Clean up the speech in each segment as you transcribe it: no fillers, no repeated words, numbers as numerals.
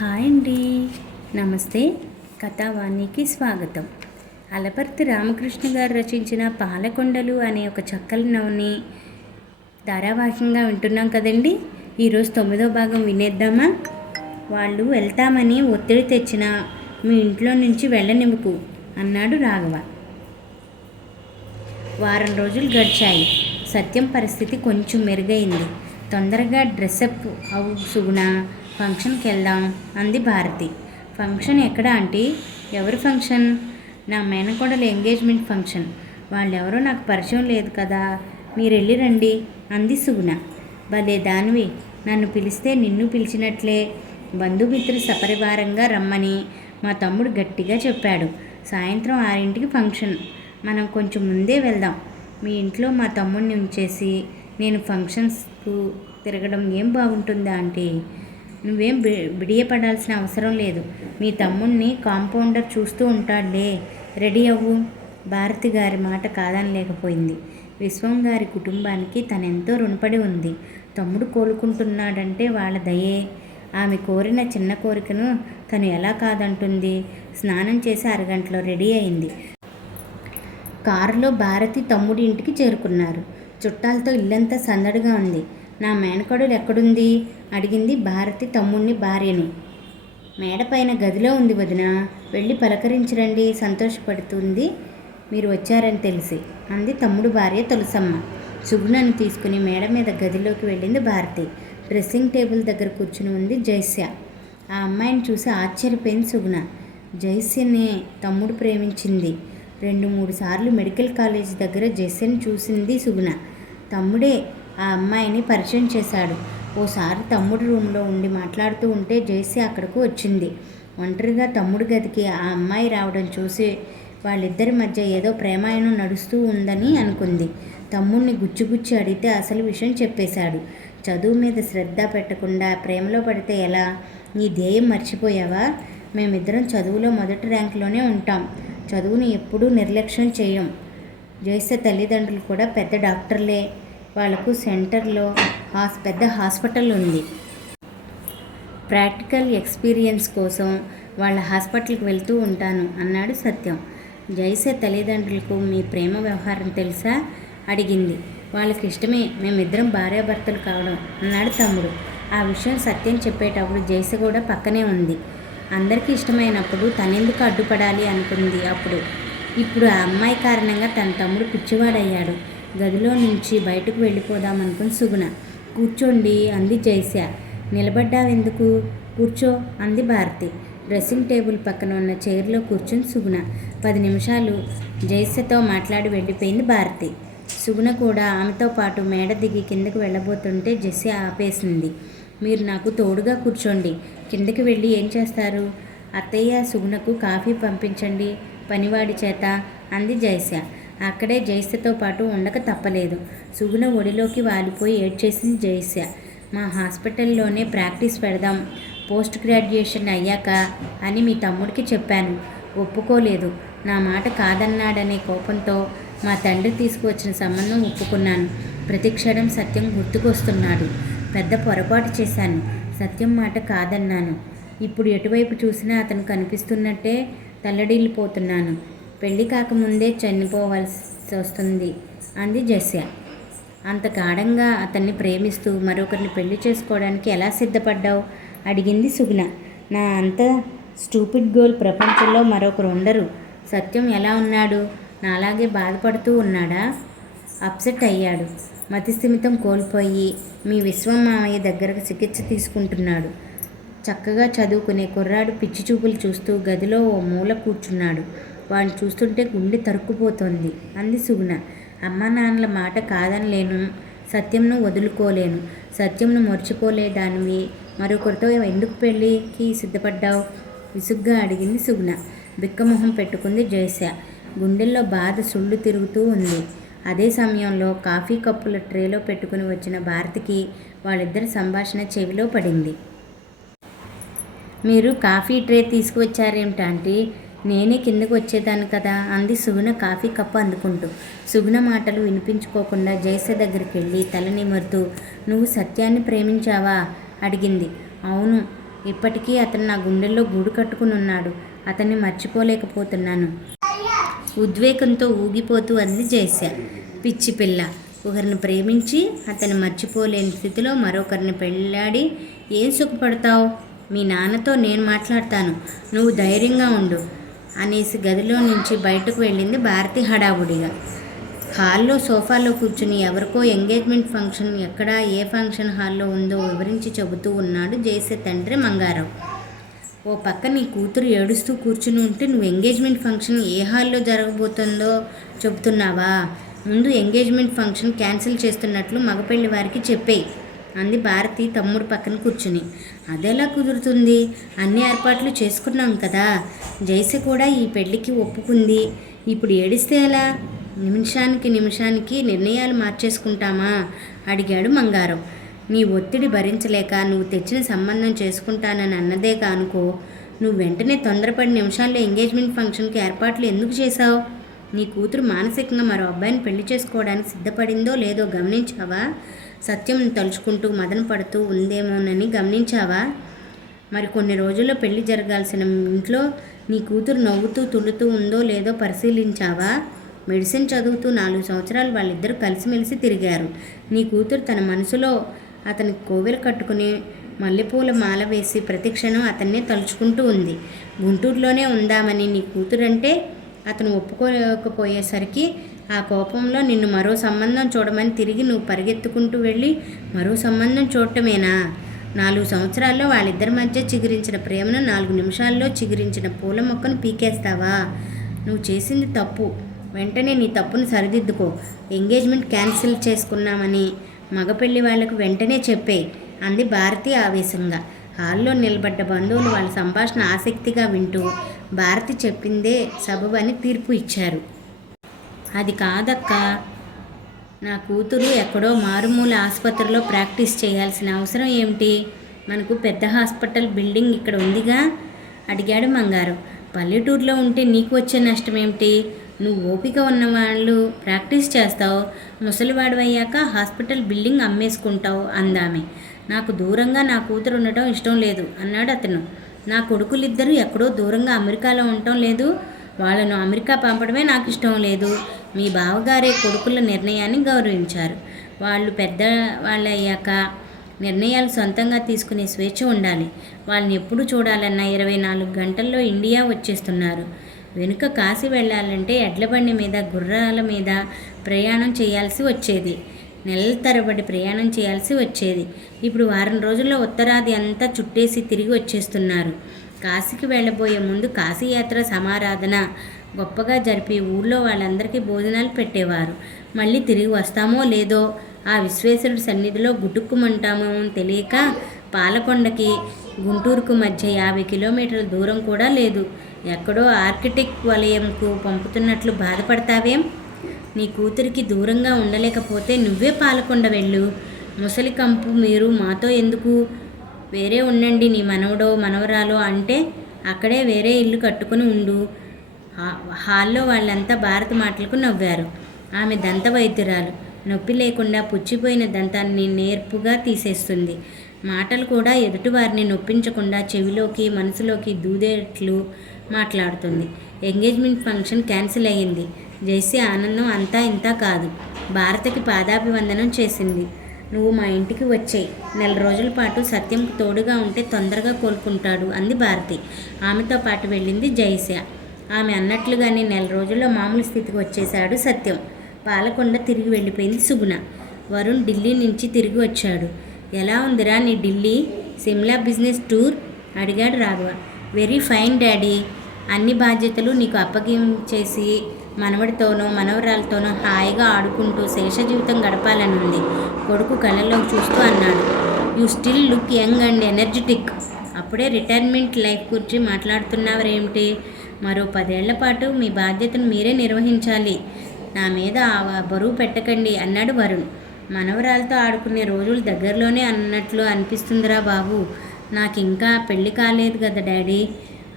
Hi అండి, నమస్తే. కథావాణికి స్వాగతం. అలపర్తి రామకృష్ణ గారు రచించిన పాలకొండలు అనే ఒక చక్కని నవని ధారావాహికంగా వింటున్నాం కదండి. ఈరోజు 9వ భాగం వినేద్దామా? వాళ్ళు వెళ్తామని ఒత్తిడి తెచ్చిన మీ ఇంట్లో నుంచి వెళ్ళనివ్వకు అన్నాడు రాఘవ. వారం రోజులు గడిచాయి. సత్యం పరిస్థితి కొంచెం మెరుగైంది. తొందరగా డ్రెస్అప్ అవు సుగుణ, ఫంక్షన్కి వెళ్దాం అంది భారతి. ఫంక్షన్ ఎక్కడ ఆంటీ? ఎవరి ఫంక్షన్? నా మేనకోడల ఎంగేజ్మెంట్ ఫంక్షన్. వాళ్ళెవరో నాకు పరిచయం లేదు కదా, మీరు వెళ్ళి రండి అంది సుగుణ. భలే దానివి, నన్ను పిలిస్తే నిన్ను పిలిచినట్లే. బంధుమిత్ర సపరివారంగా రమ్మని మా తమ్ముడు గట్టిగా చెప్పాడు. సాయంత్రం 6ంటికి ఫంక్షన్. మనం కొంచెం ముందే వెళ్దాం. మీ ఇంట్లో మా తమ్ముడిని ఉంచేసి నేను ఫంక్షన్స్కు తిరగడం ఏం బాగుంటుందా ఆంటీ? నువ్వేం బిడియపడాల్సిన అవసరం లేదు. మీ తమ్ముడిని కాంపౌండర్ చూస్తూ ఉంటాడులే. రెడీ అవ్వు. భారతి గారి మాట కాదనలేకపోయింది. విశ్వం గారి కుటుంబానికి తనెంతో రుణపడి ఉంది. తమ్ముడు కోలుకుంటున్నాడంటే వాళ్ళ దయే. ఆమె కోరిన చిన్న కోరికను తను ఎలా కాదంటుంది? స్నానం చేసి అరగంటలో రెడీ అయింది. కారులో భారతి తమ్ముడి ఇంటికి చేరుకున్నారు. చుట్టాలతో ఇల్లంతా సందడిగా ఉంది. నా మేనకోడలు ఎక్కడుంది అడిగింది భారతి తమ్ముడిని భార్యని. మేడపైన గదిలో ఉంది వదిన, వెళ్ళి పలకరించరండి, సంతోషపడుతుంది మీరు వచ్చారని తెలిసి అంది తమ్ముడు భార్య తులసమ్మ. సుగుణను తీసుకుని మేడ మీద గదిలోకి వెళ్ళింది భారతి. డ్రెస్సింగ్ టేబుల్ దగ్గర కూర్చుని ఉంది జైస్య. ఆ అమ్మాయిని చూసి ఆశ్చర్యపోయింది సుగుణ. జైస్యనే తమ్ముడు ప్రేమించింది. 2-3 సార్లు మెడికల్ కాలేజ్ దగ్గర జైస్యని చూసింది సుగుణ. తమ్ముడే ఆ అమ్మాయిని పరిచయం చేశాడు. ఓసారి తమ్ముడు రూమ్లో ఉండి మాట్లాడుతూ ఉంటే జైస్య అక్కడకు వచ్చింది. ఒంటరిగా తమ్ముడి గదికి ఆ అమ్మాయి రావడం చూసి వాళ్ళిద్దరి మధ్య ఏదో ప్రేమాయణం నడుస్తూ ఉందని అనుకుంది. తమ్ముడిని గుచ్చి అడిగితే అసలు విషయం చెప్పేశాడు. చదువు మీద శ్రద్ధ పెట్టకుండా ప్రేమలో పడితే ఎలా? నీ ధ్యేయం మర్చిపోయావా? మేమిద్దరం చదువులో మొదటి ర్యాంకులోనే ఉంటాం. చదువుని ఎప్పుడూ నిర్లక్ష్యం చేయం. జైస్య తల్లిదండ్రులు కూడా పెద్ద డాక్టర్లే. వాళ్లకు సెంటర్లో పెద్ద హాస్పిటల్ ఉంది. ప్రాక్టికల్ ఎక్స్పీరియన్స్ కోసం వాళ్ళ హాస్పిటల్కి వెళ్తూ ఉంటాను అన్నాడు సత్యం. జైస్య తల్లిదండ్రులకు మీ ప్రేమ వ్యవహారం తెలుసా అడిగింది. వాళ్ళకి ఇష్టమే, మేమిద్దరం భార్యాభర్తలు కావడం అన్నాడు తమ్ముడు. ఆ విషయం సత్యం చెప్పేటప్పుడు జైస్య కూడా పక్కనే ఉంది. అందరికీ ఇష్టమైనప్పుడు తనెందుకు అడ్డుపడాలి అనుకుంది అప్పుడు. ఇప్పుడు ఆ అమ్మాయి కారణంగా తన తమ్ముడు పిచ్చివాడయ్యాడు. గదిలో నుంచి బయటకు వెళ్ళిపోదామనుకుని సుగుణ. కూర్చోండి అంది జైస్య. నిలబడ్డావెందుకు? కూర్చో అంది భారతి. డ్రెస్సింగ్ టేబుల్ పక్కన ఉన్న చైర్లో కూర్చుని సుగుణ 10 నిమిషాలు జైస్యతో మాట్లాడి వెళ్ళిపోయింది భారతి. సుగుణ కూడా ఆమెతో పాటు మేడ దిగి కిందకు వెళ్ళబోతుంటే జైస్య ఆపేసింది. మీరు నాకు తోడుగా కూర్చోండి. కిందకి వెళ్ళి ఏం చేస్తారు? అత్తయ్య సుగుణకు కాఫీ పంపించండి పనివాడి చేత అంది జైస్య. అక్కడే జైస్యతో పాటు ఉండక తప్పలేదు. సుగుణ ఒడిలోకి వాలిపోయి ఏడ్చేసింది జైస్య. మా హాస్పిటల్లోనే ప్రాక్టీస్ పెడదాం పోస్ట్ గ్రాడ్యుయేషన్ అయ్యాక అని మీ తమ్ముడికి చెప్పాను. ఒప్పుకోలేదు. నా మాట కాదన్నాడనే కోపంతో మా తండ్రి తీసుకువచ్చిన సంబంధం ఒప్పుకున్నాను. ప్రతిక్షణం సత్యం గుర్తుకొస్తున్నాడు. పెద్ద పొరపాటు చేశాను. సత్యం మాట కాదన్నాను. ఇప్పుడు ఎటువైపు చూసినా అతను కనిపిస్తున్నట్టే తల్లడిల్లిపోతున్నాను. పెళ్లి కాకముందే చనిపోవాల్సి వస్తుంది అంది జైస్య. అంత గాఢంగా అతన్ని ప్రేమిస్తూ మరొకరిని పెళ్లి చేసుకోవడానికి ఎలా సిద్ధపడ్డావు అడిగింది సుగుణ. నా అంత స్టూపిడ్ గోల్ ప్రపంచంలో మరొకరు ఉండరు. సత్యం ఎలా ఉన్నాడు? నాలాగే బాధపడుతూ ఉన్నాడా? అప్సెట్ అయ్యాడు. మతిస్థిమితం కోల్పోయి మీ విశ్వం మామయ్య దగ్గరకు చికిత్స తీసుకుంటున్నాడు. చక్కగా చదువుకునే కుర్రాడు పిచ్చి చూపులు చూస్తూ గదిలో ఓ మూల కూర్చున్నాడు. వాడిని చూస్తుంటే గుండె తరుక్కుపోతోంది అంది సుగుణ. అమ్మా నాన్నల మాట కాదనలేను, సత్యంను వదులుకోలేను. సత్యంను మర్చిపోలేదానివి మరొకరితో ఎందుకు పెళ్ళికి సిద్ధపడ్డావు విసుగ్గా అడిగింది సుగుణ. బిక్కమొహం పెట్టుకుంది జైస్య. గుండెల్లో బాధ సుళ్ళు తిరుగుతూ ఉంది. అదే సమయంలో కాఫీ కప్పుల ట్రేలో పెట్టుకుని వచ్చిన భారతికి వాళ్ళిద్దరి సంభాషణ చెవిలో పడింది. మీరు కాఫీ ట్రే తీసుకువచ్చారేమిటంటే? నేనే కిందకు వచ్చేదాన్ని కదా అంది సుగుణ కాఫీ కప్పు అందుకుంటూ. సుగుణ మాటలు వినిపించుకోకుండా జైస్య దగ్గరికి వెళ్ళి తల నిమురుతూ, నువ్వు సత్యాన్ని ప్రేమించావా అడిగింది. అవును, ఇప్పటికీ అతను నా గుండెల్లో గూడు కట్టుకుని ఉన్నాడు. అతన్ని మర్చిపోలేకపోతున్నాను. ఉద్వేగంతో ఊగిపోతూ అంది జైస్య. పిచ్చి పిల్ల, ఒకరిని ప్రేమించి అతన్ని మర్చిపోలేని స్థితిలో మరొకరిని పెళ్ళాడి ఏం సుఖపడతావు? మీ నాన్నతో నేను మాట్లాడతాను, నువ్వు ధైర్యంగా ఉండు అనేసి గదిలో నుంచి బయటకు వెళ్ళింది భారతి హడావుడిగా. హాల్లో సోఫాలో కూర్చుని ఎవరికో ఎంగేజ్మెంట్ ఫంక్షన్ ఎక్కడ ఏ ఫంక్షన్ హాల్లో ఉందో వివరించి చెబుతూ ఉన్నాడు జైసే తండ్రి మంగారావు. ఓ పక్క నీ కూతురు ఏడుస్తూ కూర్చుని ఉంటే నువ్వు ఎంగేజ్మెంట్ ఫంక్షన్ ఏ హాల్లో జరగబోతుందో చెబుతున్నావా? ముందు ఎంగేజ్మెంట్ ఫంక్షన్ క్యాన్సిల్ చేస్తున్నట్లు మగపెళ్లి వారికి చెప్పేయి అంది భారతి తమ్ముడు పక్కన కూర్చుని. అదెలా కుదురుతుంది? అన్ని ఏర్పాట్లు చేసుకున్నాం కదా. జైసే కూడా ఈ పెళ్లికి ఒప్పుకుంది. ఇప్పుడు ఏడిస్తే ఎలా? నిమిషానికి నిర్ణయాలు మార్చేసుకుంటామా? అడిగాడు మంగారావు. నీ ఒత్తిడి భరించలేక నువ్వు తెచ్చిన సంబంధం చేసుకుంటానని అన్నదే కానుకో. నువ్వు వెంటనే తొందరపడి నిమిషాల్లో ఎంగేజ్మెంట్ ఫంక్షన్కి ఏర్పాట్లు ఎందుకు చేశావు? నీ కూతురు మానసికంగా మరో అబ్బాయిని పెళ్లి చేసుకోవడానికి సిద్ధపడిందో లేదో గమనించావా? సత్యం తలుచుకుంటూ మదన పడుతూ ఉందేమోనని గమనించావా? మరి కొన్ని రోజుల్లో పెళ్లి జరగాల్సిన ఇంట్లో నీ కూతురు నవ్వుతూ తుళ్ళుతూ ఉందో లేదో పరిశీలించావా? మెడిసిన్ చదువుతూ 4 సంవత్సరాలు వాళ్ళిద్దరూ కలిసిమెలిసి తిరిగారు. నీ కూతురు తన మనసులో అతని కోవెలు కట్టుకుని మల్లెపూల మాల వేసి ప్రతిక్షణం అతన్నే తలుచుకుంటూ ఉంది. గుంటూరులోనే ఉందామని నీ కూతురంటే అతను ఒప్పుకోకపోయేసరికి ఆ కోపంలో నిన్ను మరో సంబంధం చూడమని తిరిగి నువ్వు పరిగెత్తుకుంటూ వెళ్ళి మరో సంబంధం చూడటమేనా? 4 సంవత్సరాల్లో వాళ్ళిద్దరి మధ్య చిగురించిన ప్రేమను 4 నిమిషాల్లో చిగురించిన పూల మొక్కను పీకేస్తావా? నువ్వు చేసింది తప్పు. వెంటనే నీ తప్పును సరిదిద్దుకో. ఎంగేజ్మెంట్ క్యాన్సిల్ చేసుకున్నామని మగపెళ్లి వాళ్లకు వెంటనే చెప్పేయి అంది భారతి ఆవేశంగా. హాల్లో నిలబడ్డ బంధువులు వాళ్ళ సంభాషణ ఆసక్తిగా వింటూ భారతి చెప్పిందే సబబని తీర్పు ఇచ్చారు. అది కాదక్క, నా కూతురు ఎక్కడో మారుమూల ఆసుపత్రిలో ప్రాక్టీస్ చేయాల్సిన అవసరం ఏమిటి? మనకు పెద్ద హాస్పిటల్ బిల్డింగ్ ఇక్కడ ఉందిగా అడిగాడు మంగారావు. పల్లెటూరులో ఉంటే నీకు వచ్చే నష్టం ఏమిటి? నువ్వు ఓపిక ఉన్నవాళ్ళు ప్రాక్టీస్ చేస్తావు, ముసలివాడు అయ్యాక హాస్పిటల్ బిల్డింగ్ అమ్మేసుకుంటావు అందామె. నాకు దూరంగా నా కూతురు ఉండటం ఇష్టం లేదు అన్నాడు అతను. నా కొడుకులిద్దరూ ఎక్కడో దూరంగా అమెరికాలో ఉండటం లేదు, వాళ్ళను అమెరికా పంపడమే నాకు ఇష్టం లేదు. మీ బావగారే కొడుకుల నిర్ణయాన్ని గౌరవించారు. వాళ్ళు పెద్ద వాళ్ళు అయ్యాక నిర్ణయాలు సొంతంగా తీసుకునే స్వేచ్ఛ ఉండాలి. వాళ్ళని ఎప్పుడు చూడాలన్నా 24 గంటల్లో ఇండియా వచ్చేస్తున్నారు. వెనుక కాశీ వెళ్ళాలంటే ఎడ్లబండి మీద గుర్రాల మీద ప్రయాణం చేయాల్సి వచ్చేది. నెలల తరబడి ప్రయాణం చేయాల్సి వచ్చేది. ఇప్పుడు వారం రోజుల్లో ఉత్తరాది అంతా చుట్టేసి తిరిగి వచ్చేస్తున్నారు. కాశీకి వెళ్ళబోయే ముందు కాశీయాత్ర సమారాధన గొప్పగా జరిపి ఊళ్ళో వాళ్ళందరికీ భోజనాలు పెట్టేవారు. మళ్ళీ తిరిగి వస్తామో లేదో ఆ విశ్వేశ్వరుడి సన్నిధిలో గుటుక్కుమంటామో తెలియక పాలకొండకి గుంటూరుకు మధ్య 50 కిలోమీటర్ల దూరం కూడా లేదు. ఎక్కడో ఆర్కిటిక్ వలయంకు పంపుతున్నట్లు బాధపడతావేం? నీ కూతురికి దూరంగా ఉండలేకపోతే నువ్వే పాలకొండ వెళ్ళు. ముసలి కంపు మీరు మాతో ఎందుకు? వేరే ఉండండి, నీ మనవడో మనవరాలో అంటే అక్కడే వేరే ఇల్లు కట్టుకుని ఉండు. హాల్లో వాళ్ళంతా భారతి మాటలకు నవ్వారు. ఆమె దంత వైద్యురాలు. నొప్పి లేకుండా పుచ్చిపోయిన దంతాన్ని నేర్పుగా తీసేస్తుంది. మాటలు కూడా ఎదుటివారిని నొప్పించకుండా చెవిలోకి మనసులోకి దూదేట్లు మాట్లాడుతుంది. ఎంగేజ్మెంట్ ఫంక్షన్ క్యాన్సిల్ అయ్యింది. జైసీ ఆనందం అంతా ఇంతా కాదు. భారతికి పాదాభివందనం చేసింది. నువ్వు మా ఇంటికి వచ్చేయి. 4 రోజుల పాటు సత్యంకు తోడుగా ఉంటే తొందరగా కోలుకుంటాడు అంది భారతి. ఆమెతో పాటు వెళ్ళింది జైస్య. ఆమె అన్నట్లుగానే 4 రోజుల్లో మామూలు స్థితికి వచ్చేశాడు సత్యం. పాలకొండ తిరిగి వెళ్ళిపోయింది సుగుణ. వరుణ్ ఢిల్లీ నుంచి తిరిగి వచ్చాడు. ఎలా ఉందిరా నీ ఢిల్లీ సిమ్లా బిజినెస్ టూర్ అడిగాడు రాఘవ. Very fine daddy. అన్ని బాధ్యతలు నీకు అప్పగించేసి మనవడితోనో మనవరాలతోనో హాయిగా ఆడుకుంటూ శేష జీవితం గడపాలని ఉంది కొడుకు కళ్ళలో చూస్తూ అన్నాడు. You still look young and energetic. అప్పుడే రిటైర్మెంట్ లైఫ్ గురించి మాట్లాడుతున్నావరేమిటి? మరో 10 ఏళ్ల పాటు మీ బాధ్యతను మీరే నిర్వహించాలి. నా మీద బరువు పెట్టకండి అన్నాడు వరుణ్. మనవరాలతో ఆడుకునే రోజులు దగ్గరలోనే అన్నట్లు అనిపిస్తుందిరా బాబు. నాకు ఇంకా పెళ్లి కాలేదు కదా డాడీ.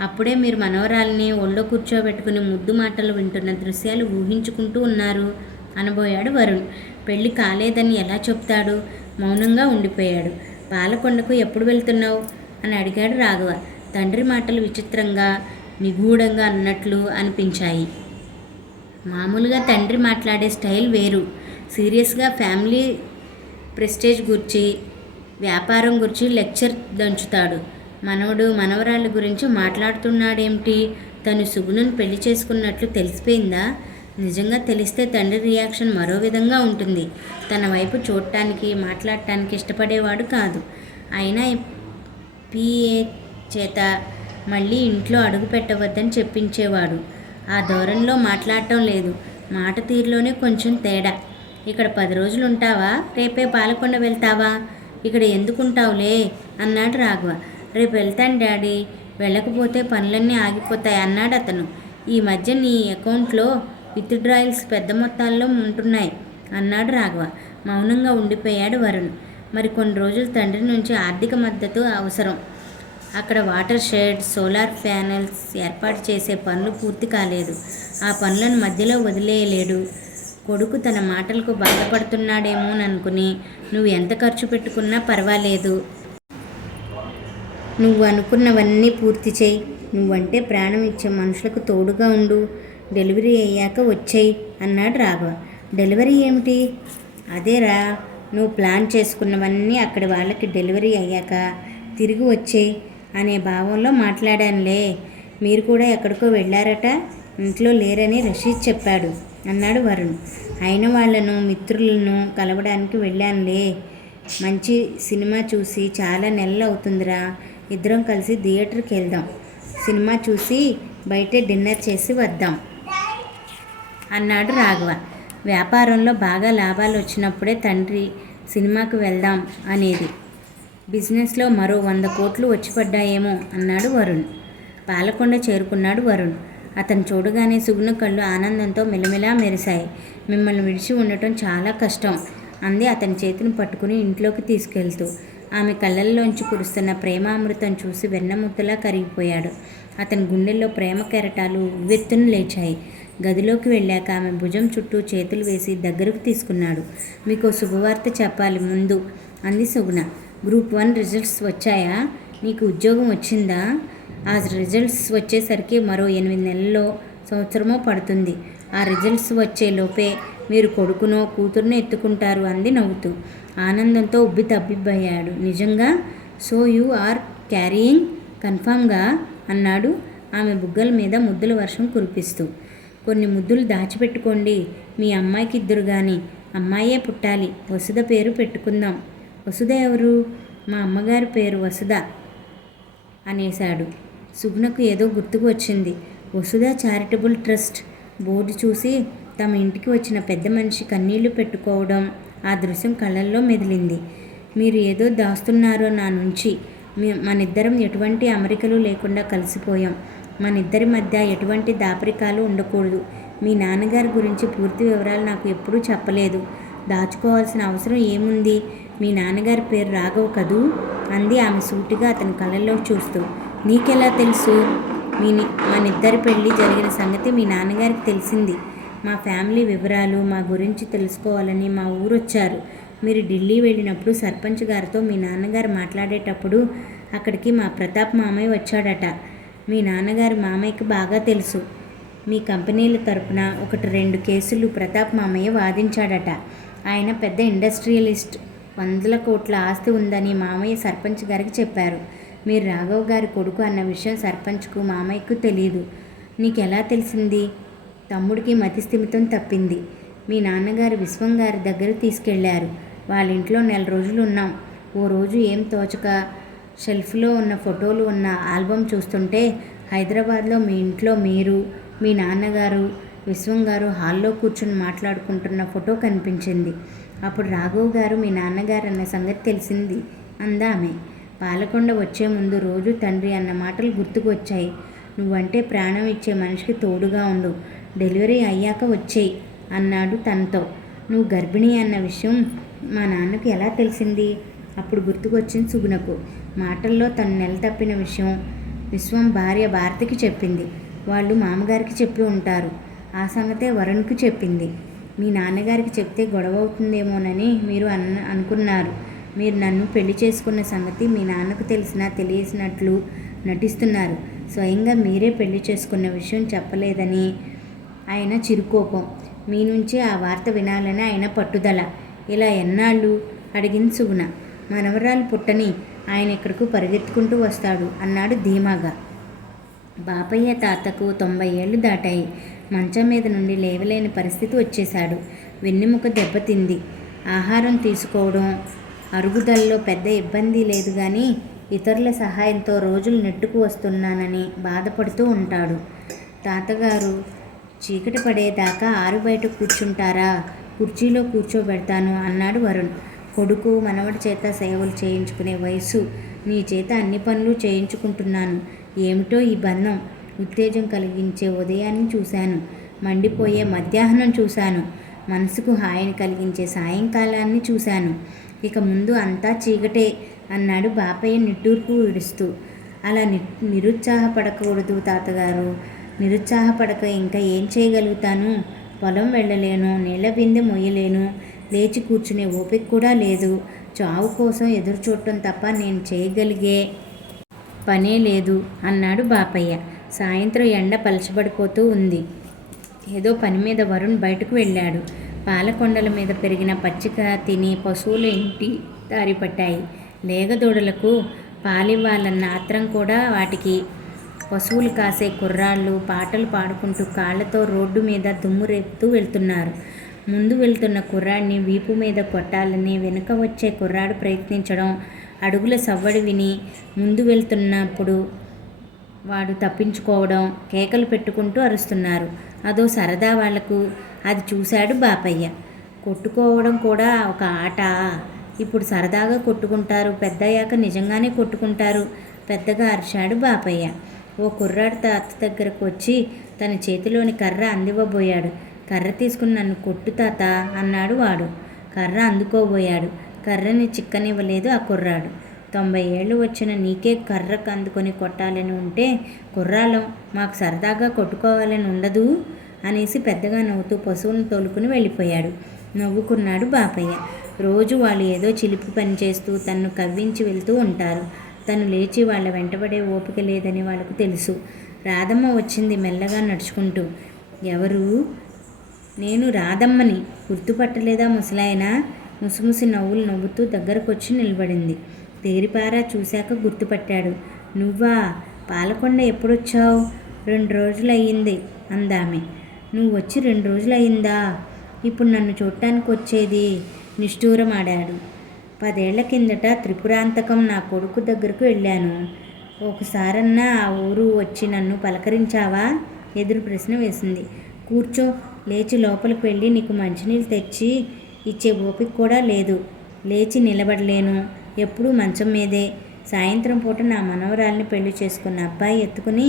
అప్పుడే మీరు మనవరాల్ని ఒళ్ళో కూర్చోబెట్టుకుని ముద్దు మాటలు వింటున్న దృశ్యాలు ఊహించుకుంటూ ఉన్నారు అనబోయాడు వరుణ్. పెళ్లి కాలేదని ఎలా చెప్తాడు? మౌనంగా ఉండిపోయాడు. పాలకొండకు ఎప్పుడు వెళ్తున్నావు? అని అడిగాడు రాఘవ. తండ్రి మాటలు విచిత్రంగా నిగూఢంగా అన్నట్లు అనిపించాయి. మామూలుగా తండ్రి మాట్లాడే స్టైల్ వేరు. సీరియస్గా ఫ్యామిలీ ప్రెస్టేజ్ గురించి, వ్యాపారం గురించి లెక్చర్ దంచుతాడు. మనవడు మనవరాళ్ళ గురించి మాట్లాడుతున్నాడేమిటి? తను సుగుణను పెళ్లి చేసుకున్నట్లు తెలిసిపోయిందా? నిజంగా తెలిస్తే తండ్రి రియాక్షన్ మరో విధంగా ఉంటుంది. తన వైపు చూడటానికి మాట్లాడటానికి ఇష్టపడేవాడు కాదు. అయినా పిఏ చేత మళ్ళీ ఇంట్లో అడుగు పెట్టవద్దని చెప్పించేవాడు. ఆ ధోరణిలో మాట్లాడటం లేదు. మాట తీరులోనే కొంచెం తేడా. ఇక్కడ 10 రోజులు ఉంటావా? రేపే పాలకొండ వెళ్తావా? ఇక్కడ ఎందుకుంటావులే అన్నాడు రాఘవ. రేపు వెళ్తాను డాడీ. వెళ్ళకపోతే పనులన్నీ ఆగిపోతాయి అన్నాడు అతను. ఈ మధ్య నీ అకౌంట్లో విత్డ్రాయల్స్ పెద్ద మొత్తాల్లో ఉంటున్నాయి అన్నాడు రాఘవ. మౌనంగా ఉండిపోయాడు వరుణ్. మరి కొన్ని రోజులు తండ్రి నుంచి ఆర్థిక మద్దతు అవసరం. అక్కడ వాటర్ షెడ్, సోలార్ ప్యానెల్స్ ఏర్పాటు చేసే పనులు పూర్తి కాలేదు. ఆ పనులను మధ్యలో వదిలేయలేడు. కొడుకు తన మాటలకు బాధపడుతున్నాడేమోననుకుని నువ్వు ఎంత ఖర్చు పెట్టుకున్నా పర్వాలేదు, నువ్వు అనుకున్నవన్నీ పూర్తి చేయి. నువ్వంటే ప్రాణం ఇచ్చే మనుషులకు తోడుగా ఉండు. డెలివరీ అయ్యాక వచ్చేయి అన్నాడు రాఘవ. డెలివరీ ఏమిటి? అదేరా, నువ్వు ప్లాన్ చేసుకున్నవన్నీ అక్కడి వాళ్ళకి డెలివరీ అయ్యాక తిరిగి వచ్చేయి అనే భావంలో మాట్లాడానులే. మీరు కూడా ఎక్కడికో వెళ్ళారట, ఇంట్లో లేరని రషీద్ చెప్పాడు అన్నాడు వరుణ్. అయిన వాళ్లను మిత్రులను కలవడానికి వెళ్ళానులే. మంచి సినిమా చూసి చాలా నెలలు అవుతుందిరా. ఇద్దరం కలిసి థియేటర్కి వెళ్దాం. సినిమా చూసి బయటే డిన్నర్ చేసి వద్దాం అన్నాడు రాఘవ. వ్యాపారంలో బాగా లాభాలు వచ్చినప్పుడే తండ్రి సినిమాకు వెళ్దాం అనేది. బిజినెస్లో మరో 100 కోట్లు వచ్చి పడ్డాయేమో అన్నాడు వరుణ్. పాలకొండ చేరుకున్నాడు వరుణ్. అతను చూడగానే సుగుణ కళ్ళు ఆనందంతో మెలమెలా మెరిశాయి. మిమ్మల్ని విడిచి ఉండటం చాలా కష్టం అంది అతని చేతిని పట్టుకుని ఇంట్లోకి తీసుకెళ్తూ. ఆమె కళ్ళల్లోంచి కురుస్తున్న ప్రేమామృతం చూసి వెన్నముద్దలా కరిగిపోయాడు. అతని గుండెల్లో ప్రేమ కెరటాలు ఉవ్వెత్తున లేచాయి. గదిలోకి వెళ్ళాక ఆమె భుజం చుట్టూ చేతులు వేసి దగ్గరకు తీసుకున్నాడు. మీకు శుభవార్త చెప్పాలి ముందు అంది సుగుణ. గ్రూప్ 1 రిజల్ట్స్ వచ్చాయా? నీకు ఉద్యోగం వచ్చిందా? ఆ రిజల్ట్స్ వచ్చేసరికి మరో 8 నెలల్లో సంవత్సరమో పడుతుంది. ఆ రిజల్ట్స్ వచ్చే లోపే మీరు కొడుకునో కూతురునో ఎత్తుకుంటారు అంది నవ్వుతూ. ఆనందంతో ఉబ్బి తబ్బిబ్బయ్యాడు. నిజంగా? సో యూ ఆర్ క్యారీయింగ్ కన్ఫామ్గా అన్నాడు ఆమె బుగ్గల మీద ముద్దుల వర్షం కురిపిస్తూ. కొన్ని ముద్దులు దాచిపెట్టుకోండి. మీ అమ్మాయికి 2 గాని అమ్మాయే పుట్టాలి. వసుధ పేరు పెట్టుకుందాం. వసుధ ఎవరు? మా అమ్మగారి పేరు వసుధ అనేశాడు. సుగుణకు ఏదో గుర్తుకు వచ్చింది. వసుధ చారిటబుల్ ట్రస్ట్ బోర్డు చూసి తమ ఇంటికి వచ్చిన పెద్ద మనిషి కన్నీళ్లు పెట్టుకోవడం ఆ దృశ్యం కళ్ళల్లో మెదిలింది. మీరు ఏదో దాస్తున్నారు నా నుంచి. మనిద్దరం ఎటువంటి అమరికలు లేకుండా కలిసిపోయాం. మనిద్దరి మధ్య ఎటువంటి దాపరికాలు ఉండకూడదు. మీ నాన్నగారి గురించి పూర్తి వివరాలు నాకు ఎప్పుడూ చెప్పలేదు. దాచుకోవాల్సిన అవసరం ఏముంది? మీ నాన్నగారి పేరు రాఘవ్ కదూ అంది ఆమె సూటిగా అతని కళ్ళల్లో చూస్తూ. నీకెలా తెలుసు? మనిద్దరి పెళ్ళి జరిగిన సంగతి మీ నాన్నగారికి తెలిసింది. మా ఫ్యామిలీ వివరాలు మా గురించి తెలుసుకోవాలని మా ఊరొచ్చారు. మీరు ఢిల్లీ వెళ్ళినప్పుడు సర్పంచ్ గారితో మీ నాన్నగారు మాట్లాడేటప్పుడు అక్కడికి మా ప్రతాప్ మామయ్య వచ్చాడట. మీ నాన్నగారి మామయ్యకి బాగా తెలుసు. మీ కంపెనీల తరపున 1-2 కేసులు ప్రతాప్ మామయ్య వాదించాడట. ఆయన పెద్ద ఇండస్ట్రియలిస్ట్. 100 కోట్ల ఆస్తి ఉందని మామయ్య సర్పంచ్ గారికి చెప్పారు. మీరు రాఘవ్ గారి కొడుకు అన్న విషయం సర్పంచ్కు మామయ్యకు తెలియదు. నీకెలా తెలిసింది? తమ్ముడికి మతిస్థిమితం తప్పింది. మీ నాన్నగారు విశ్వం గారి దగ్గర తీసుకెళ్లారు. వాళ్ళ ఇంట్లో 4 రోజులు ఉన్నాం. ఓ రోజు ఏం తోచక షెల్ఫ్లో ఉన్న ఫోటోలు ఉన్న ఆల్బమ్ చూస్తుంటే హైదరాబాద్లో మీ ఇంట్లో మీరు, మీ నాన్నగారు, విశ్వం గారు హాల్లో కూర్చుని మాట్లాడుకుంటున్న ఫోటో కనిపించింది. అప్పుడు రాఘవ్ గారు మీ నాన్నగారు అన్న సంగతి తెలిసింది అందామె. పాలకొండ వచ్చే ముందు రోజు తండ్రి అన్న మాటలు గుర్తుకు వచ్చాయి. నువ్వంటే ప్రాణం ఇచ్చే మనిషికి తోడుగా ఉండు. డెలివరీ అయ్యాక వచ్చేయి అన్నాడు తనతో. నువ్వు గర్భిణీ అన్న విషయం మా నాన్నకు ఎలా తెలిసింది? అప్పుడు గుర్తుకొచ్చింది సుగుణకు. మాటల్లో తను నెల తప్పిన విషయం విశ్వం భార్య భారతికి చెప్పింది. వాళ్ళు మామగారికి చెప్పి ఉంటారు. ఆ సంగతే వరుణ్కి చెప్పింది. మీ నాన్నగారికి చెప్తే గొడవ అవుతుందేమోనని మీరు అనుకున్నారు. మీరు నన్ను పెళ్లి చేసుకున్న సంగతి మీ నాన్నకు తెలిసినా తెలియసినట్లు నటిస్తున్నారు. స్వయంగా మీరే పెళ్లి చేసుకున్న విషయం చెప్పలేదని ఆయన చిరుకోపం. మీ నుంచి ఆ వార్త వినాలని ఆయన పట్టుదల. ఇలా ఎన్నాళ్ళు అడిగింది సుగుణ. మనవరాలు పుట్టని ఆయన ఇక్కడకు పరిగెత్తుకుంటూ వస్తాడు అన్నాడు ధీమాగా. బాపయ్య తాతకు 90 ఏళ్లు దాటాయి. మంచం మీద నుండి లేవలేని పరిస్థితి వచ్చేశాడు. వెన్నెముక దెబ్బతింది. ఆహారం తీసుకోవడం అరుగుదలలో పెద్ద ఇబ్బంది లేదు కానీ ఇతరుల సహాయంతో రోజులు నెట్టుకు వస్తున్నానని బాధపడుతూ ఉంటాడు. తాతగారు చీకటి పడేదాకా ఆరు బయట కూర్చుంటారా? కుర్చీలో కూర్చోబెడతాను అన్నాడు వరుణ్. కొడుకు మనవడి చేత సేవలు చేయించుకునే వయసు. నీ చేత అన్ని పనులు చేయించుకుంటున్నాను. ఏమిటో ఈ బంధం. ఉత్తేజం కలిగించే ఉదయాన్ని చూశాను. మండిపోయే మధ్యాహ్నం చూశాను. మనసుకు హాయిని కలిగించే సాయంకాలాన్ని చూశాను. ఇక ముందు అంతా చీకటే అన్నాడు బాపయ్య నిట్టూర్పు విడుస్తూ. అలా నిరుత్సాహపడకూడదు తాతగారు. నిరుత్సాహపడక ఇంకా ఏం చేయగలుగుతాను? పొలం వెళ్ళలేను, నీళ్ల బిందె మొయ్యలేను, లేచి కూర్చునే ఓపిక కూడా లేదు. చావు కోసం ఎదురు చూడటం తప్ప నేను చేయగలిగే పనే లేదు అన్నాడు బాపయ్య. సాయంత్రం ఎండ పలచబడిపోతూ ఉంది. ఏదో పని మీద వరుణ్ బయటకు వెళ్ళాడు. పాలకొండల మీద పెరిగిన పచ్చిక తిని పశువుల ఇంటి దారి పట్టాయి. లేగదూడలకు పాలివ్వాలన్న ఆత్రం కూడా వాటికి. పశువులు కాసే కుర్రాళ్ళు పాటలు పాడుకుంటూ కాళ్లతో రోడ్డు మీద దుమ్ము రేపుతూ వెళ్తున్నారు. ముందు వెళ్తున్న కుర్రాడిని వీపు మీద కొట్టాలని వెనుక వచ్చే కుర్రాడు ప్రయత్నించడం, అడుగుల సవ్వడి విని ముందు వెళ్తున్నప్పుడు వాడు తప్పించుకోవడం, కేకలు పెట్టుకుంటూ అరుస్తున్నారు. అదో సరదా వాళ్లకు. అది చూశాడు బాపయ్య. కొట్టుకోవడం కూడా ఒక ఆట. ఇప్పుడు సరదాగా కొట్టుకుంటారు, పెద్దయ్యాక నిజంగానే కొట్టుకుంటారు. పెద్దగా అరిచాడు బాపయ్య. ఓ కుర్రాడు తాత దగ్గరకు వచ్చి తన చేతిలోని కర్ర అందివ్వబోయాడు. కర్ర తీసుకుని నన్ను కొట్టు తాత అన్నాడు వాడు. కర్ర అందుకోబోయాడు. కర్రని చిక్కనివ్వలేదు ఆ కుర్రాడు. 90 ఏళ్ళు వచ్చిన నీకే కర్రకు అందుకొని కొట్టాలని ఉంటే కుర్రాళ్ళం మాకు సరదాగా కొట్టుకోవాలని ఉండదు అనేసి పెద్దగా నవ్వుతూ పశువులను తోలుకుని వెళ్ళిపోయాడు. నవ్వుకున్నాడు బాపయ్య. రోజు వాళ్ళు ఏదో చిలిపి పని చేస్తూ తన్ను కవ్వించి వెళ్తూ ఉంటారు. తను లేచి వాళ్ళ వెంటబడే ఓపిక లేదని వాళ్ళకు తెలుసు. రాధమ్మ వచ్చింది మెల్లగా నడుచుకుంటూ. ఎవరు? నేను రాధమ్మని. గుర్తుపట్టలేదా ముసలాయన? ముసిముసి నవ్వులు నవ్వుతూ దగ్గరకొచ్చి నిలబడింది. తేరిపారా చూశాక గుర్తుపట్టాడు. నువ్వా? పాలకొండ ఎప్పుడొచ్చావు? 2 రోజులు అయ్యింది అందామె. నువ్వు వచ్చి 2 రోజులు అయ్యిందా? ఇప్పుడు నన్ను చూడటానికి వచ్చేది? నిష్ఠూరమాడాడు. 10 ఏళ్ల కిందట త్రిపురాంతకం నా కొడుకు దగ్గరకు వెళ్ళాను. ఒకసారన్నా ఆ ఊరు వచ్చి నన్ను పలకరించావా? ఎదురు ప్రశ్న వేసింది. కూర్చో. లేచి లోపలికి వెళ్ళి నీకు మంచినీళ్ళు తెచ్చి ఇచ్చే ఓపిక కూడా లేదు. లేచి నిలబడలేను. ఎప్పుడూ మంచం మీదే. సాయంత్రం పూట నా మనవరాల్ని పెళ్లి చేసుకున్న అబ్బాయి ఎత్తుకుని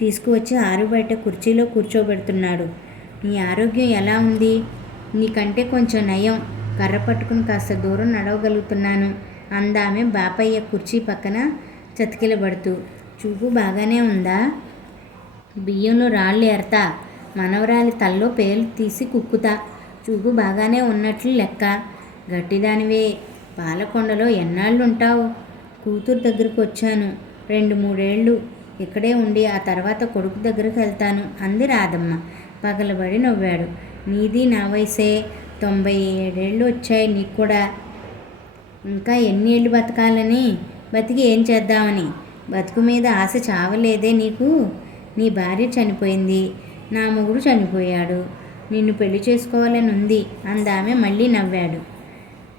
తీసుకువచ్చి ఆరు బయట కుర్చీలో కూర్చోబెడుతున్నాడు. నీ ఆరోగ్యం ఎలా ఉంది? నీకంటే కొంచెం నయం. కర్ర పట్టుకుని కాస్త దూరం నడవగలుగుతున్నాను అందామె బాపయ్య కుర్చీ పక్కన చతికిలబడుతూ. చూపు బాగానే ఉందా? బియ్యంలో రాళ్ళు ఎరతా. మనవరాలి తల్లో పేలు తీసి కుక్కుతా. చూపు బాగానే ఉన్నట్లు లెక్క. గట్టిదానివే. పాలకొండలో ఎన్నాళ్ళుంటావు? కూతురు దగ్గరకు వచ్చాను. 2-3 ఏళ్ళు ఇక్కడే ఉండి ఆ తర్వాత కొడుకు దగ్గరకు వెళ్తాను అంది రాధమ్మ. పగలబడి నవ్వాడు. నీది నా వయసే. 97 ఏళ్ళు వచ్చాయి నీకు కూడా. ఇంకా ఎన్ని ఏళ్ళు బతకాలని? బతికి ఏం చేద్దామని? బతుకు మీద ఆశ చావలేదే నీకు? నీ భార్య చనిపోయింది. నా మొగుడు చనిపోయాడు. నిన్ను పెళ్లి చేసుకోవాలని ఉంది అందామె. మళ్ళీ నవ్వాడు.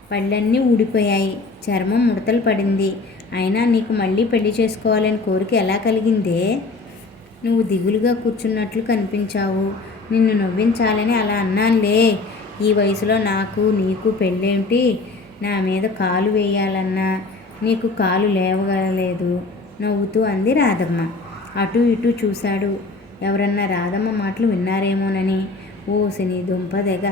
పళ్ళన్నీ ఊడిపోయాయి. చర్మం ముడతలు పడింది. అయినా నీకు మళ్ళీ పెళ్లి చేసుకోవాలని కోరిక ఎలా కలిగిందే? నువ్వు దిగులుగా కూర్చున్నట్లు కనిపించావు. నిన్ను నవ్వించాలని అలా అన్నానులే. ఈ వయసులో నాకు నీకు పెళ్ళేమిటి? నా మీద కాలు వేయాలన్నా నీకు కాలు లేవగలేదు నవ్వుతూ అంది రాధమ్మ. అటు ఇటు చూశాడు. ఎవరన్నా రాధమ్మ మాటలు విన్నారేమోనని. ఓసిని దుంపదెగ.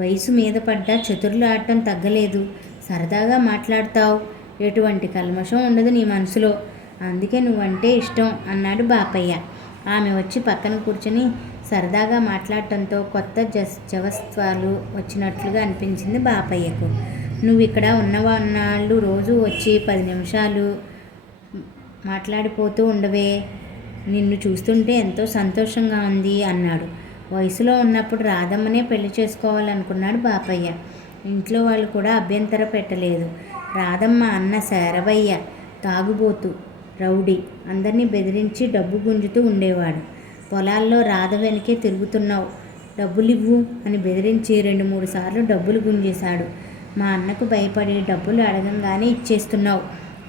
వయసు మీద పడ్డా చతురులు ఆడటం తగ్గలేదు. సరదాగా మాట్లాడతావు. ఎటువంటి కల్మషం ఉండదు నీ మనసులో. అందుకే నువ్వంటే ఇష్టం అన్నాడు బాపయ్య. ఆమె వచ్చి పక్కన కూర్చొని సరదాగా మాట్లాడటంతో కొత్త జవత్వాలు వచ్చినట్లుగా అనిపించింది బాపయ్యకు. నువ్వు ఇక్కడ ఉన్నవాళ్ళు రోజు వచ్చి 10 నిమిషాలు మాట్లాడిపోతూ ఉండవే, నిన్ను చూస్తుంటే ఎంతో సంతోషంగా ఉంది అన్నాడు. వయసులో ఉన్నప్పుడు రాధమ్మనే పెళ్లి చేసుకోవాలనుకున్నాడు బాపయ్య. ఇంట్లో వాళ్ళు కూడా అభ్యంతర పెట్టలేదు. రాధమ్మ అన్న శరభయ్య తాగుబోతు, రౌడీ, అందరినీ బెదిరించి డబ్బు గుంజుతూ ఉండేవాడు. పొలాల్లో రాధ వెనకే తిరుగుతున్నావు, డబ్బులివ్వు అని బెదిరించి 2-3 సార్లు డబ్బులు గుంజేశాడు. మా అన్నకు భయపడి డబ్బులు అడగంగానే ఇచ్చేస్తున్నావు.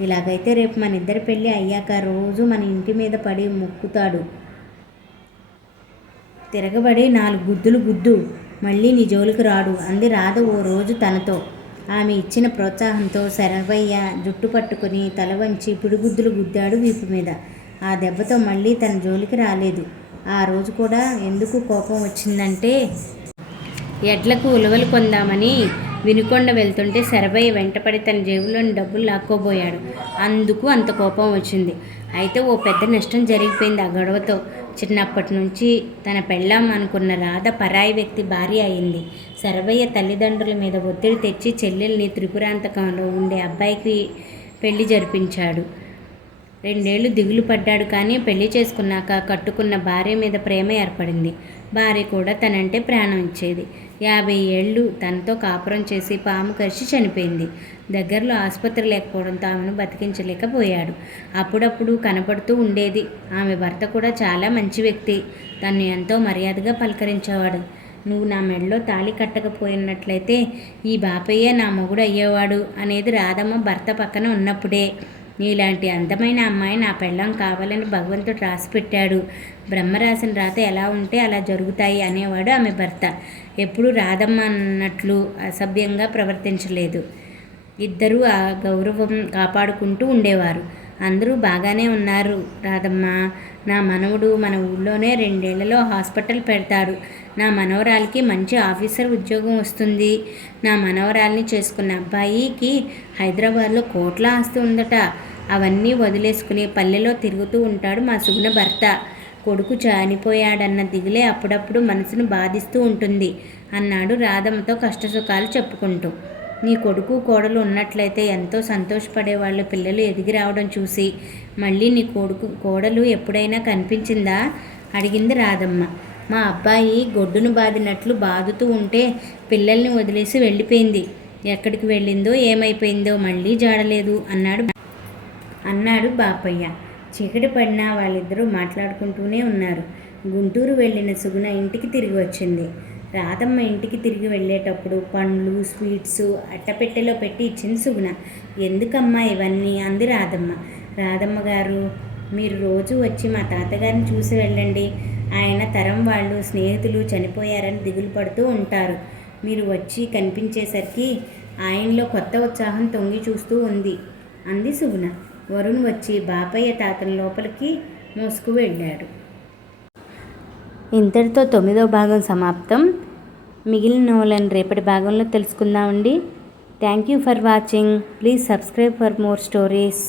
ఇలాగైతే రేపు మన ఇద్దరి పెళ్ళి అయ్యాక రోజు మన ఇంటి మీద పడి మొక్కుతాడు. తిరగబడి 4 గుద్దులు గుద్దు, మళ్ళీ నీ జోలికి రాడు అంది రాధ ఓ రోజు తనతో. ఆమె ఇచ్చిన ప్రోత్సాహంతో శరభయ్య జుట్టు పట్టుకుని తల వంచి పిడిగుద్దులు గుద్దాడు వీపు మీద. ఆ దెబ్బతో మళ్ళీ తన జోలికి రాలేదు. ఆ రోజు కూడా ఎందుకు కోపం వచ్చిందంటే, ఎడ్లకు ఉలవలు కొందామని వినుకొండ వెళ్తుంటే శరభయ్య వెంటపడి తన జేబులోని డబ్బులు లాక్కోబోయాడు. అందుకు అంత కోపం వచ్చింది. అయితే ఓ పెద్ద నష్టం జరిగిపోయింది ఆ గొడవతో. చిన్నప్పటి నుంచి తన పెళ్ళాం అనుకున్న రాధ పరాయి వ్యక్తి భార్య అయింది. శరభయ్య తల్లిదండ్రుల మీద ఒత్తిడి తెచ్చి చెల్లెల్ని త్రిపురాంతకంలో ఉండే అబ్బాయికి పెళ్లి జరిపించాడు. 2 ఏళ్ళు దిగులు పడ్డాడు. కానీ పెళ్లి చేసుకున్నాక కట్టుకున్న భార్య మీద ప్రేమ ఏర్పడింది. భార్య కూడా తనంటే ప్రాణం ఇచ్చేది. 50 ఏళ్ళు తనతో కాపురం చేసి పాము కరిచి చనిపోయింది. దగ్గరలో ఆసుపత్రి లేకపోవడంతో ఆమెను బతికించలేకపోయాడు. అప్పుడప్పుడు కనపడుతూ ఉండేది. ఆమె భర్త కూడా చాలా మంచి వ్యక్తి. తను ఎంతో మర్యాదగా పలకరించేవాడు. నువ్వు నా మెడలో తాళి కట్టకపోయినట్లయితే ఈ బాపయ్య నా మొగుడు అయ్యేవాడు అనేది రాధమ్మ భర్త పక్కన ఉన్నప్పుడే. నీలాంటి అందమైన అమ్మాయి నా పెళ్ళం కావాలని భగవంతుడు రాసిపెట్టాడు. బ్రహ్మ రాసిన రాత ఎలా ఉంటే అలా జరుగుతాయి అనేవాడు ఆమె భర్త. ఎప్పుడూ రాధమ్మ అన్నట్లు అసభ్యంగా ప్రవర్తించలేదు. ఇద్దరూ ఆ గౌరవం కాపాడుకుంటూ ఉండేవారు. అందరూ బాగానే ఉన్నారు రాధమ్మ. నా మనవడు మన ఊళ్ళోనే 2 ఏళ్లలో హాస్పిటల్ పెడతాడు. నా మనవరాలికి మంచి ఆఫీసర్ ఉద్యోగం వస్తుంది. నా మనవరాల్ని చేసుకున్న అబ్బాయికి హైదరాబాద్లో కోట్ల ఆస్తి ఉందట. అవన్నీ వదిలేసుకుని పల్లెలో తిరుగుతూ ఉంటాడు మా సుగుణ భర్త. కొడుకు చనిపోయాడన్న దిగులే అప్పుడప్పుడు మనసును బాధిస్తూ ఉంటుంది అన్నాడు రాధమ్మతో కష్టసుఖాలు చెప్పుకుంటూ. నీ కొడుకు కోడలు ఉన్నట్లయితే ఎంతో సంతోషపడేవాళ్ళు. పిల్లలు ఎదిగి రావడం చూసి. మళ్ళీ నీ కోడలు ఎప్పుడైనా కనిపించిందా అడిగింది రాధమ్మ. మా అబ్బాయి గొడ్డును బాదినట్లు బాదుతూ ఉంటే పిల్లల్ని వదిలేసి వెళ్ళిపోయింది. ఎక్కడికి వెళ్ళిందో ఏమైపోయిందో మళ్ళీ జాడలేదు అన్నాడు బాపయ్య. చీకటి పడినా వాళ్ళిద్దరూ మాట్లాడుకుంటూనే ఉన్నారు. గుంటూరు వెళ్ళిన సుగుణ ఇంటికి తిరిగి వచ్చింది. రాధమ్మ ఇంటికి తిరిగి వెళ్ళేటప్పుడు పండ్లు, స్వీట్స్ అట్టపెట్టెలో పెట్టి ఇచ్చింది సుగుణ. ఎందుకమ్మా ఇవన్నీ అంది రాధమ్మ. రాధమ్మ గారు, మీరు రోజు వచ్చి మా తాతగారిని చూసి వెళ్ళండి. ఆయన తరం వాళ్ళు స్నేహితులు చనిపోయారని దిగులు పడుతూ ఉంటారు. మీరు వచ్చి కనిపించేసరికి ఆయనలో కొత్త ఉత్సాహం తొంగి చూస్తూ ఉంది అంది సుగుణ. వరుణ్ వచ్చి బాపయ్య తాతను లోపలికి మోసుకు వెళ్ళాడు. ఇంతటితో 9వ భాగం సమాప్తం. మిగిలిన నవలను రేపటి భాగంలో తెలుసుకుందామండి. Thank you for watching. Please subscribe for more stories.